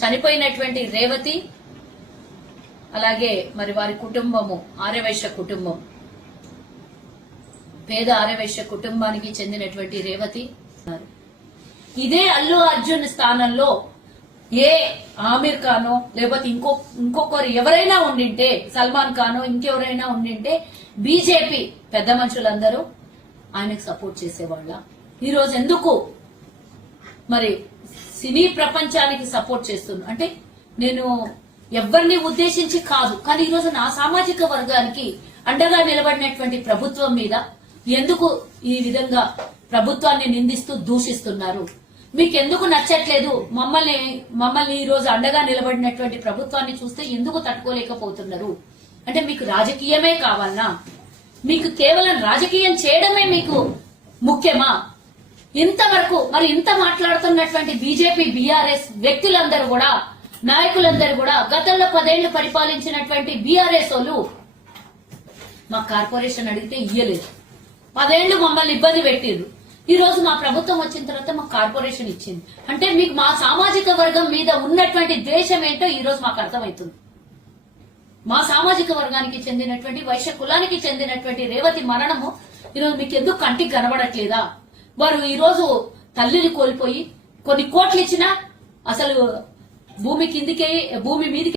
చనిపోయినటువంటి రేవతి అలాగే మరి వారి కుటుంబము ఆర్యవైశ్య కుటుంబం, పేద ఆర్యవైశ్య కుటుంబానికి చెందినటువంటి రేవతి. ఇదే అల్లు అర్జున్ స్థానంలో ఏ ఆమిర్ ఖానో లేకపోతే ఇంకొకరు ఎవరైనా ఉండింటే, సల్మాన్ ఖానో ఇంకెవరైనా ఉండింటే బీజేపీ పెద్ద మనుషులందరూ ఆయనకు సపోర్ట్ చేసేవాళ్ళ. ఈరోజు ఎందుకు మరి సినీ ప్రపంచానికి సపోర్ట్ చేస్తున్నా అంటే నేను ఎవరిని ఉద్దేశించి కాదు, కానీ ఈరోజు నా సామాజిక వర్గానికి అండగా నిలబడినటువంటి ప్రభుత్వం మీద ఎందుకు ఈ విధంగా ప్రభుత్వాన్ని నిందిస్తూ దూషిస్తున్నారు? మీకెందుకు నచ్చట్లేదు? మమ్మల్ని ఈ రోజు అండగా నిలబడినటువంటి ప్రభుత్వాన్ని చూస్తే ఎందుకు తట్టుకోలేకపోతున్నారు? అంటే మీకు రాజకీయమే కావాలనా? మీకు కేవలం రాజకీయం చేయడమే మీకు ముఖ్యమా? ఇంతవరకు మరి ఇంత మాట్లాడుతున్నటువంటి బీజేపీ బీఆర్ఎస్ వ్యక్తులందరూ కూడా, నాయకులందరూ కూడా గతంలో 10 ఏళ్లు పరిపాలించినటువంటి బీఆర్ఎస్ వాళ్ళు మా కార్పొరేషన్ అడిగితే ఇయ్యలేదు. 10 ఏళ్లు మమ్మల్ని ఇబ్బంది పెట్టిండ్రు. ఈ రోజు మా ప్రభుత్వం వచ్చిన తర్వాత మా కార్పొరేషన్ ఇచ్చింది. అంటే మీకు మా సామాజిక వర్గం మీద ఉన్నటువంటి ద్వేషం ఏంటో ఈ రోజు మాకు అర్థమవుతుంది. మా సామాజిక వర్గానికి చెందినటువంటి వైశ్య కులానికి చెందినటువంటి రేవతి మరణము ఈరోజు మీకు ఎందుకు కంటికి కనబడట్లేదా? వారు ఈ రోజు తల్లిని కోల్పోయి కొన్ని కోట్లు ఇచ్చినా అసలు భూమి మీదకి